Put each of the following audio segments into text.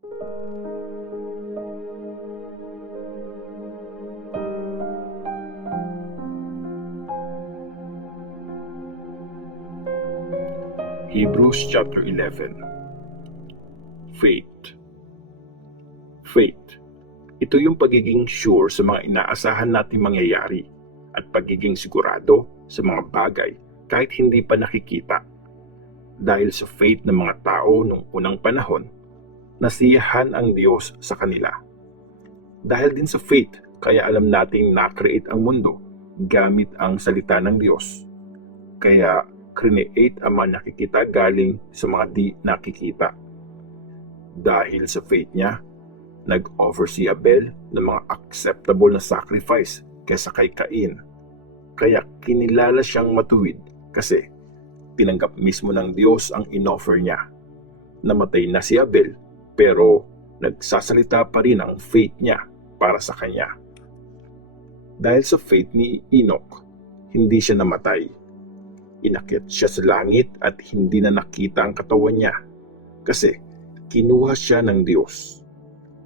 Hebrews chapter 11. Faith. Faith. Ito yung pagiging sure sa mga inaasahan nating mangyayari at pagiging sigurado sa mga bagay kahit hindi pa nakikita. Dahil sa faith ng mga tao nung unang panahon, nasiyahan ang Diyos sa kanila. Dahil din sa faith, kaya alam nating na-create ang mundo gamit ang salita ng Diyos. Kaya create ang mga nakikita galing sa mga di nakikita. Dahil sa faith niya, nag-offer si Abel ng mga acceptable na sacrifice kaysa kay Cain. Kaya kinilala siyang matuwid kasi tinanggap mismo ng Diyos ang inoffer niya. Namatay na si Abel pero nagsasalita pa rin ang faith niya para sa kanya. Dahil sa faith ni Enoch, hindi siya namatay. Inakyat siya sa langit at hindi na nakita ang katawan niya kasi kinuha siya ng Diyos.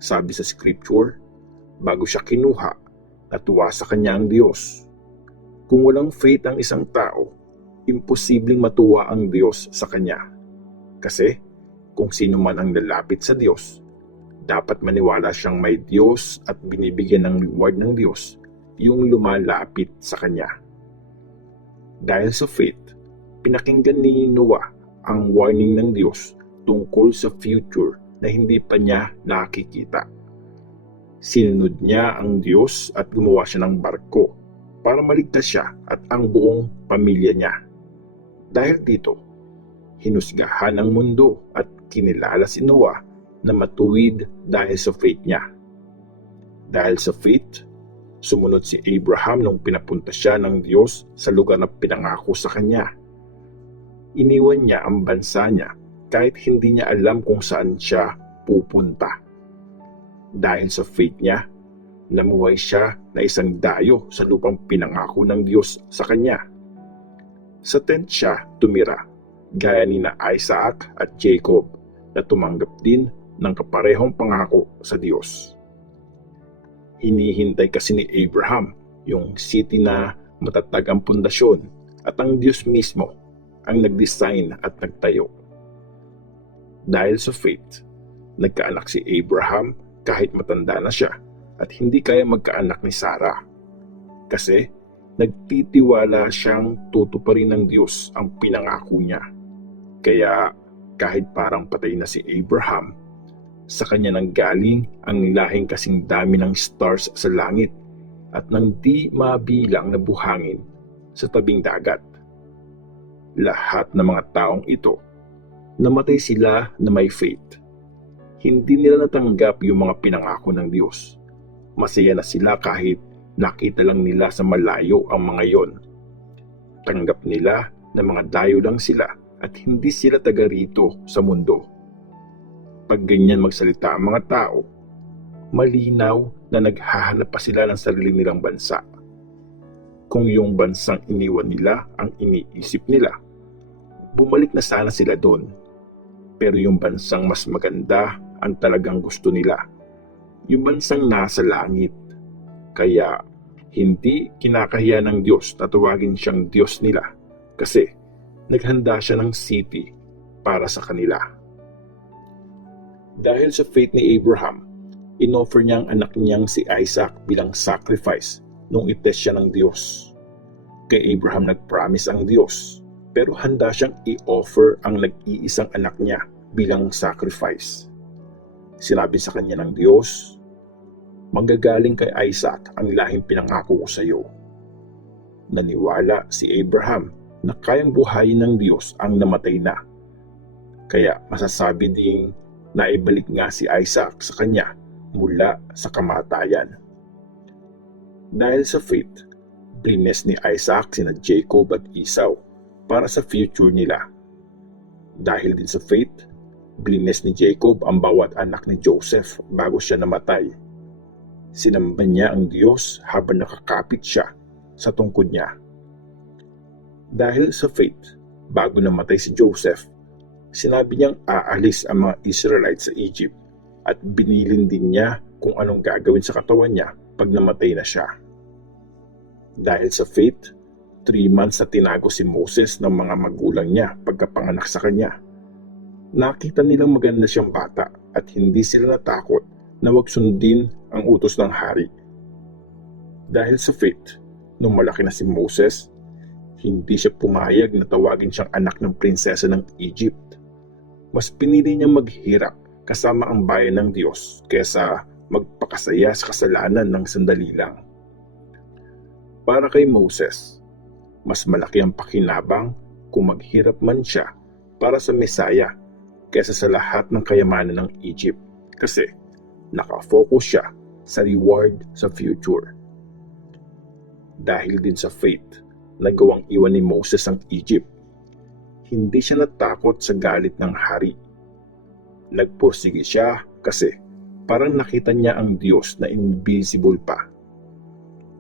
Sabi sa scripture, bago siya kinuha, natuwa sa kanya ang Diyos. Kung walang faith ang isang tao, imposibleng matuwa ang Diyos sa kanya. Kasi kung sino man ang lalapit sa Diyos, dapat maniwala siyang may Diyos at binibigyan ng reward ng Diyos yung lumalapit sa kanya. Dahil sa faith, pinakinggan ni Noah ang warning ng Diyos tungkol sa future na hindi pa niya nakikita. Sinunod niya ang Diyos at gumawa siya ng barko para maligtas siya at ang buong pamilya niya. Dahil dito, hinusgahan ang mundo at kinilala si Noah na matuwid dahil sa faith niya. Dahil sa faith, sumunod si Abraham nung pinapunta siya ng Diyos sa lugar na pinangako sa kanya. Iniwan niya ang bansa niya kahit hindi niya alam kung saan siya pupunta. Dahil sa faith niya, namuhay siya na isang dayo sa lupang pinangako ng Diyos sa kanya. Sa tent siya tumira, gaya ni na Isaac at Jacob na tumanggap din ng kaparehong pangako sa Diyos. Hinihintay kasi ni Abraham yung city na matatag ang pundasyon at ang Diyos mismo ang nag-design at nagtayo. Dahil sa faith, nagkaanak si Abraham kahit matanda na siya at hindi kaya magkaanak ni Sarah. Kasi nagtitiwala siyang tutuparin ng Diyos ang pinangako niya. Kaya kahit parang patay na si Abraham, sa kanya nanggaling ang lahing kasing dami ng stars sa langit at ng di mabilang na buhangin sa tabing dagat. Lahat ng mga taong ito, namatay sila na may faith. Hindi nila natanggap yung mga pinangako ng Diyos. Masaya na sila kahit nakita lang nila sa malayo ang mga yon. Tanggap nila na mga dayo lang sila at hindi sila taga rito sa mundo. Pag ganyan magsalita ang mga tao, malinaw na naghahanap pa sila ng sarili nilang bansa. Kung yung bansang iniwan nila ang iniisip nila, bumalik na sana sila doon. Pero yung bansang mas maganda ang talagang gusto nila. Yung bansang nasa langit. Kaya hindi kinakahiya ng Diyos na tawagin siyang Diyos nila kasi naghanda siya ng city para sa kanila. Dahil sa faith ni Abraham, inoffer niya ang anak niyang si Isaac bilang sacrifice nung itest siya ng Diyos. Kay Abraham nag-promise ang Diyos, pero handa siyang i-offer ang nag-iisang anak niya bilang sacrifice. Sinabi sa kanya ng Diyos, "Manggagaling kay Isaac ang lahing pinangako ko sa iyo." Naniwala si Abraham na kayang buhayin ng Diyos ang namatay na. Kaya masasabi ding naibalik nga si Isaac sa kanya mula sa kamatayan. Dahil sa faith, blines ni Isaac sina Jacob at Esau para sa future nila. Dahil din sa faith, blines ni Jacob ang bawat anak ni Joseph bago siya namatay. Sinamba niya ang Diyos habang nakakapit siya sa tungkod niya. Dahil sa faith, bago namatay si Joseph, sinabi niyang aalis ang mga Israelites sa Egypt at binilin din niya kung anong gagawin sa katawan niya pag namatay na siya. Dahil sa faith, 3 months na tinago si Moses ng mga magulang niya pagkapanganak sa kanya. Nakita nilang maganda siyang bata at hindi sila natakot na wag sundin ang utos ng hari. Dahil sa faith, nung malaki na si Moses, hindi siya pumayag na tawagin siyang anak ng prinsesa ng Egypt. Mas pinili niyang maghirap kasama ang bayan ng Diyos kaysa magpakasaya sa kasalanan ng sandali lang. Para kay Moses, mas malaki ang pakinabang kung maghirap man siya para sa Mesaya kaysa sa lahat ng kayamanan ng Egypt kasi nakafocus siya sa reward sa future. Dahil din sa faith, nagawang iwan ni Moses ang Egypt. Hindi siya natakot sa galit ng hari. Nagpursige siya kasi parang nakita niya ang Diyos na invisible pa.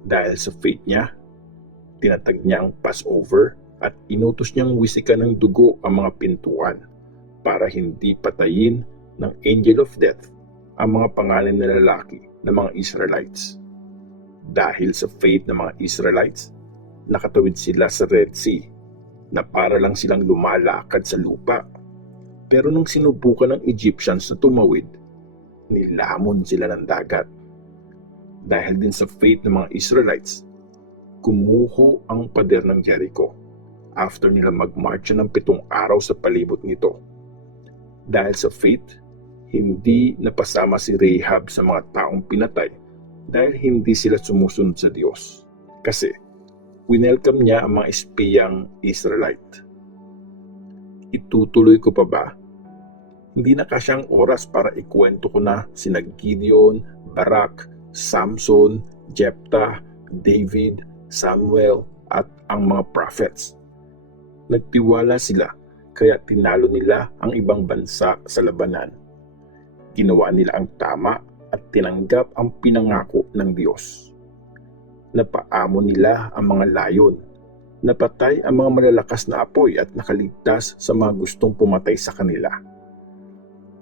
Dahil sa faith niya, tinatag niya ang Passover at inutos niyang wisikan ng dugo ang mga pintuan para hindi patayin ng angel of death ang mga pangalan na lalaki ng mga Israelites. Dahil sa faith ng mga Israelites, nakatawid sila sa Red Sea na para lang silang lumalakad sa lupa. Pero nung sinubukan ng Egyptians na tumawid, nilamon sila ng dagat. Dahil din sa faith ng mga Israelites, gumuho ang pader ng Jericho after nila magmarcha ng 7 araw sa palibot nito. Dahil sa faith, hindi napasama si Rahab sa mga taong pinatay dahil hindi sila sumusunod sa Diyos. Kasi winelcome niya ang mga espiyang Israelite. Itutuloy ko pa ba? Hindi na kasyang oras para ikwento ko na sina Gideon, Barak, Samson, Jephthah, David, Samuel at ang mga prophets. Nagtiwala sila kaya tinalo nila ang ibang bansa sa labanan. Ginawa nila ang tama at tinanggap ang pinangako ng Diyos. Napaamo nila ang mga layon, napatay ang mga malalakas na apoy at nakaligtas sa mga gustong pumatay sa kanila.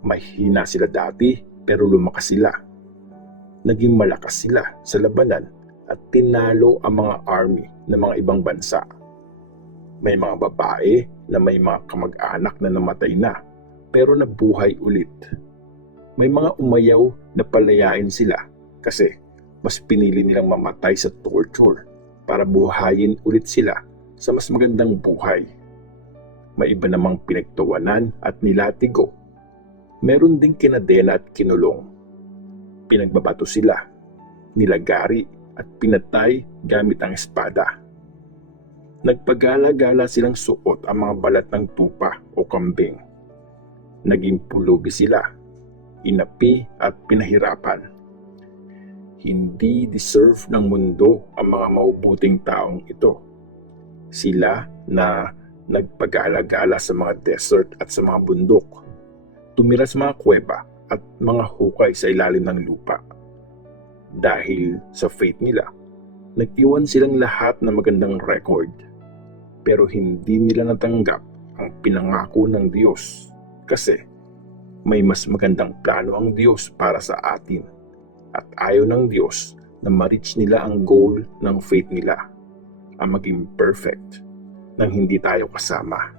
Mahina sila dati pero lumakas sila. Naging malakas sila sa labanan at tinalo ang mga army ng mga ibang bansa. May mga babae na may mga kamag-anak na namatay na pero nabuhay ulit. May mga umayaw na palayain sila kasi mas pinili nilang mamatay sa torture para buhayin ulit sila sa mas magandang buhay. May iba namang pinagtawanan at nilatigo. Meron ding kinadena at kinulong. Pinagbabato sila, nilagari at pinatay gamit ang espada. Nagpagala-gala silang suot ang mga balat ng tupa o kambing. Naging pulubi sila, inapi at pinahirapan. Hindi deserve ng mundo ang mga mabubuting taong ito. Sila na nagpagala-gala sa mga desert at sa mga bundok, tumira sa mga kuweba at mga hukay sa ilalim ng lupa. Dahil sa faith nila, nag-iwan silang lahat ng magandang record. Pero hindi nila natanggap ang pinangako ng Diyos kasi may mas magandang plano ang Diyos para sa atin at ayaw ng Diyos na ma-reach nila ang goal ng faith nila, ang maging perfect nang hindi tayo kasama.